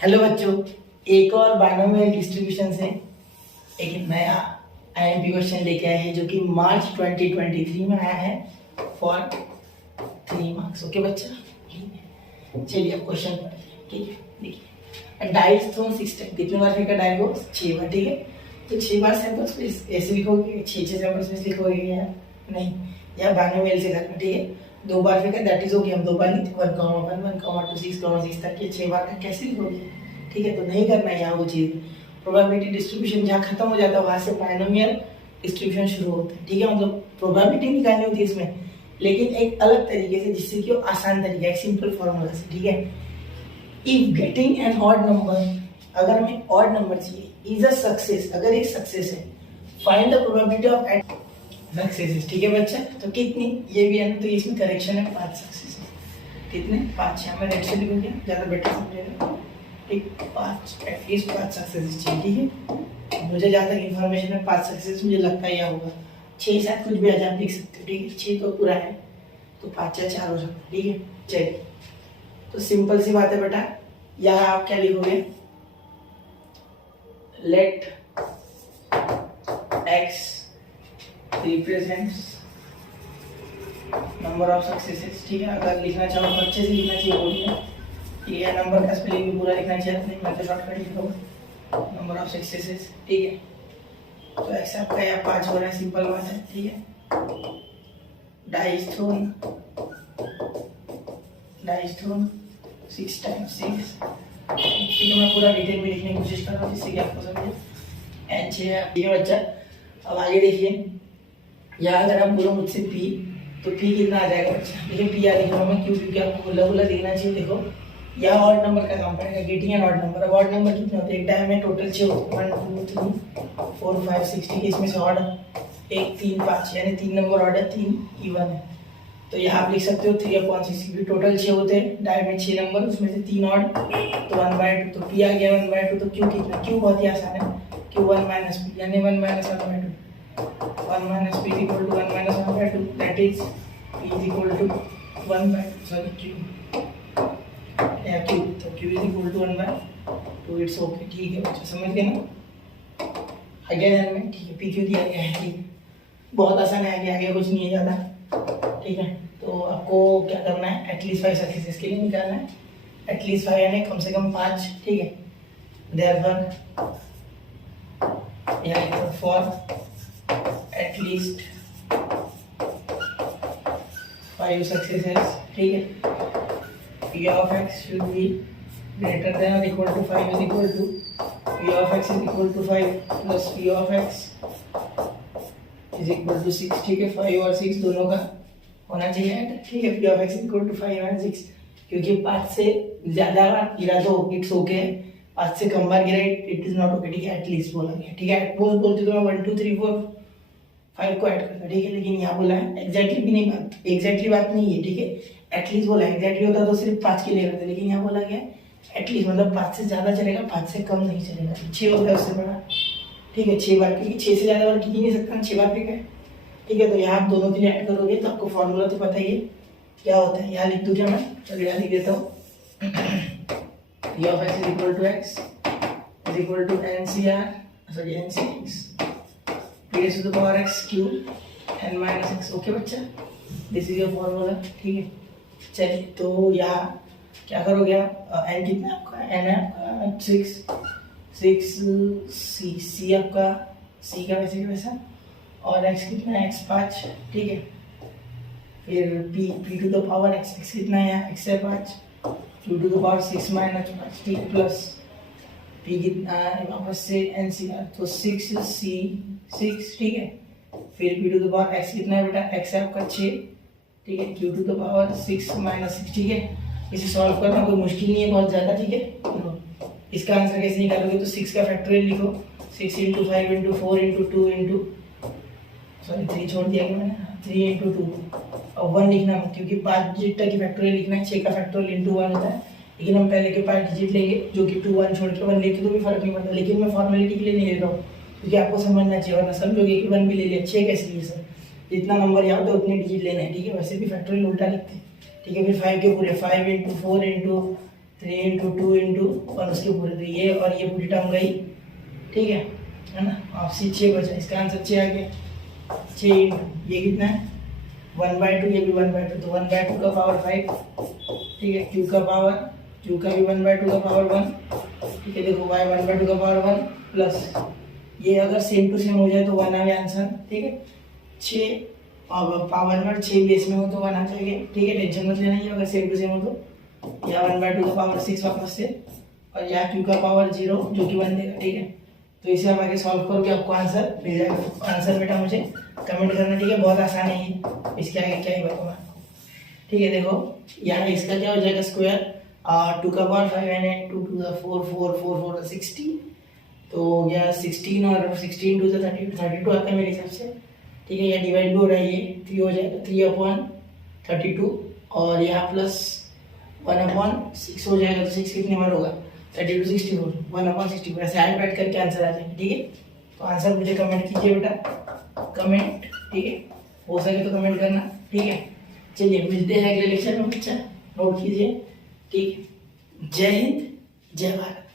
Hello बच्चों, एक और बाइनोमियल डिस्ट्रीब्यूशन से एक नया आईएमपी क्वेश्चन लेके आए हैं जो कि मार्च 2023 में आया है फॉर 3 मार्क्स। ओके बच्चा, चलिए अब क्वेश्चन पढ़िए। ठीक है, देखिए डाइस थ्रोन 6 टाइम, कितने बार फेंका डाई को? 6 बार। ठीक है, तो 6 बार सैंपल स्पेस ऐसे लिखोगे, 6 सैंपल स्पेस लिखोगे या नहीं, या बाइनोमियल से करना। ठीक है, 2 बार फेंका दैट इज ओके, हम 2 बार लिखते 1,1 1,2 6,6 तक ये 6 बार का कैसे लिखोगे? ठीक है, तो नहीं करना है यहाँ वो चीज़। प्रोबेबिलिटी डिस्ट्रीब्यूशन जहाँ खत्म हो जाता है वहाँ से बाइनोमियल डिस्ट्रीब्यूशन शुरू होता है। ठीक है, मतलब प्रोबेबिलिटी निकालनी होती है इसमें, लेकिन एक अलग तरीके से, जिससे कि वो आसान तरीका, एक सिंपल फॉर्मूला से। ठीक है, if getting an odd number, अगर हमें ऑड नंबर चाहिए, इज अ सक्सेस, अगर एक सक्सेस है, find the probability of successes. ठीक है बच्चा, तो कितनी, ये भी है ना, तो इसमें करेक्शन है 5 सक्सेसेस। कितने? 5। यहाँ मैं रेड से लिखूंगी ज़्यादा बेटर समझेगा। ठीक, 5 एटलीस्ट 5 सक्सेसेस चाहिए। ठीक है, मुझे जहाँ तक इन्फॉर्मेशन है 5 सक्सेस मुझे लगता है यह होगा। 6 शायद कुछ भी आज आप लिख सकते हो। ठीक है, 6 तो पूरा है, तो 5 या 4 हो सकता है। ठीक है, चलिए, तो सिंपल सी बात है बेटा, यहाँ आप क्या लिखोगे? Let x represents number of successes. ठीक है, अगर लिखना चाहो तो अच्छे से लिखना चाहिए, बोलिए। ठीक है, नंबर का स्पेलिंग भी पूरा लिखना चाहिए, नहीं मैं तो शॉर्टकट लिख दूँगा, नंबर ऑफ सक्सेसेस। ठीक है, तो x आपका यहाँ 5 हो रहा है, सिंपल बात है। ठीक है, डाइस थ्रोन 6 टाइम्स 6। ठीक है, मैं पूरा डिटेल में लिखने की कोशिश कर रहा हूँ जिससे कि आपको समझे। एन 6 है। ठीक है बच्चा, अब आगे देखिए, यहाँ अगर आप बोलो मुझसे पी, तो पी कितना आ जाएगा बच्चा? देखिए पी आ लिखा मैं क्यों, क्योंकि आपको बोला बोला देखना चाहिए। देखो यहाँ ऑड नंबर का काम पड़ेगा, गेटिंग एन ऑड नंबर। अब ऑड नंबर कितने होते हैं? एक टाइम में टोटल 6 होते हैं, 1 2 3 4 5 6। ठीक है, इसमें से ऑड 1 3 5, यानी 3 नंबर ऑड है, 3 इवन है। तो यहाँ आप लिख सकते हो 3/6, क्योंकि टोटल 6 होते हैं, डाई में 6 नंबर, उसमें से 3 ऑड, तो 1/2। तो पी आ गया 1/2। तो क्यू कितना? क्यू बहुत ही आसान है, क्यू 1 माइनस पी, यानी 1 minus 1/2। 1 minus p is equal to 1 minus 1/2, that is p is equal to 1/2, sorry q, या q, तो q is equal to 1/2, it's okay। ठीक है बच्चा, समझ गए ना? आगे ध्यान में, ठीक है, p q दिया गया है। ठीक है, बहुत आसान है, आगे कुछ नहीं है ज़्यादा। ठीक है, तो आपको क्या करना है? एटलीस्ट 5 सक्सेसेस के लिए निकालना है, एटलीस्ट 5 यानी कम से कम 5। ठीक है, देयरफॉर या फॉर at least 5 successes। ठीक है, p of x should be greater than or equal to 5 is equal to p of x is equal to 5 plus p of x is equal to 6। ठीक है, 5 और 6 दोनों का होना चाहिए। ठीक है, p of x is equal to 5 and 6, क्योंकि 5 से ज़्यादा बार गिरा तो इट्स ओके, 5 से कम बार गिरा इट इज़ नॉट ओके। ठीक है, एटलीस्ट बोला गया। ठीक है, एटलीस्ट बोलते तो मैं 1 2 3 4 5 को ऐड करता। ठीक है, लेकिन यहाँ बोला है एग्जैक्टली भी नहीं, बात एग्जैक्टली बात नहीं है। ठीक है, एटलीस्ट बोला, एग्जैक्टली होता तो सिर्फ 5 के लिए करते, लेकिन यहाँ बोला गया एटलीस्ट, मतलब 5 से ज़्यादा चलेगा, 5 से कम नहीं चलेगा। 6 होता है उससे बड़ा। ठीक है, 6 बार, क्योंकि 6 से ज़्यादा बार गिर ही नहीं सकता, 6 बार पे क्या है। ठीक है, तो यहाँ आप दोनों के लिए ऐड करोगे तो आपको फॉर्मूला तो पता ही है क्या होता है। यहाँ लिख दूँ क्या मैं? चलो यहाँ लिख देता हूँ, p of x is equal to x is equal to NCR, sorry NCX raised to the power x cube n minus x। Okay बच्चा, दिस इज योर फॉर्मूला। ठीक है, चलिए, तो यहाँ क्या करोगे आप? n कितना आपका? n है आपका 6 c आपका, c का वैसे का वैसा, और x कितना है? x 5। ठीक है, फिर p to the power x कितना है यहाँ? x है 5, q to the power 6 minus 5। ठीक, प्लस p कितना है वापस से NCR, तो 6c6। ठीक है, फिर p to the power x कितना है बेटा? x है आपका 6। ठीक है, q to the power 6 minus 6। ठीक है, इसे सॉल्व करना कोई मुश्किल नहीं है बहुत ज़्यादा। ठीक है, इसका आंसर कैसे निकालोगे? तो 6 का फैक्टोरियल लिखो, 6 into 5 into 4 into 2 into, sorry 3 छोड़ दिया मैंने, 3 इंटू 2, और 1 लिखना मत, क्योंकि 5 डिजिट तक की फैक्टोरियल लिखना है। 6 का फैक्टोरियल इंटू 1 होता है, लेकिन हम पहले के 5 डिजिट लेंगे, जो कि 2 1 छोड़ के 1 लेते तो भी फर्क नहीं पड़ता, लेकिन मैं फॉर्मेलिटी के लिए नहीं ले रहा हूँ, क्योंकि आपको समझना चाहिए, वरना समझोगे कि 1 भी ले लिया। 6 कैसे लिए सर? जितना नंबर याद हो उतने डिजिट लेना है। ठीक है, वैसे भी फैक्टोरियल उल्टा लिखते हैं। ठीक है, फिर 5 के पूरे, 5 इंटू 4 इंटू 3 इंटू 2 इंटू और उसके पूरे, तो ये और ये पूरी टर्म गई, ठीक है ना। आपसे 6 बचा, इसका आंसर 6 आ गया। 6 इंटू ये कितना है 1/2, ये भी 1/2, तो 1/2 का पावर 5, ठीक है। q का पावर, q का भी 1/2 का पावर 1, ठीक है। देखो y 1/2 का पावर 1 प्लस ये अगर सेम टू सेम हो जाए तो 1 आ गया आंसर, ठीक है। 6 और पावर में 6 बेस में हो तो 1 आ जाएगा, ठीक है। टेंशन मत लेना, ये अगर सेम टू सेम हो तो या 1/2 का पावर 6 वापस से, और या q का पावर 0 जो कि 1 देगा, ठीक है। तो इसे आप आगे सॉल्व करोगे आपको आंसर मिल जाएगा। आंसर बेटा मुझे कमेंट करना, ठीक है। बहुत आसान है ये, इसके आगे क्या ही बताऊँ आपको, ठीक है। देखो यहाँ इसका क्या हो जाएगा स्क्वायर, 2 का पावर 5 एंड 2 टू द 4 4 4 4 16, तो या 16 और 16 टू द 32 आता है मेरे हिसाब से, ठीक है। या डिवाइड भी हो रहा है, ये 3 हो जाएगा, 3/32, और यहाँ प्लस 1/6 हो जाएगा, तो 6 कितने बार होगा 32 64, 1/64 ऐसे ऐड बैठ करके आंसर आ जाएगा, ठीक है। तो आंसर मुझे कमेंट कीजिए बेटा, कमेंट, ठीक है। हो सके तो कमेंट करना, ठीक है। चलिए मिलते हैं अगले लेक्चर में बच्चा, नोट कीजिए, ठीक है। जय हिंद, जय भारत।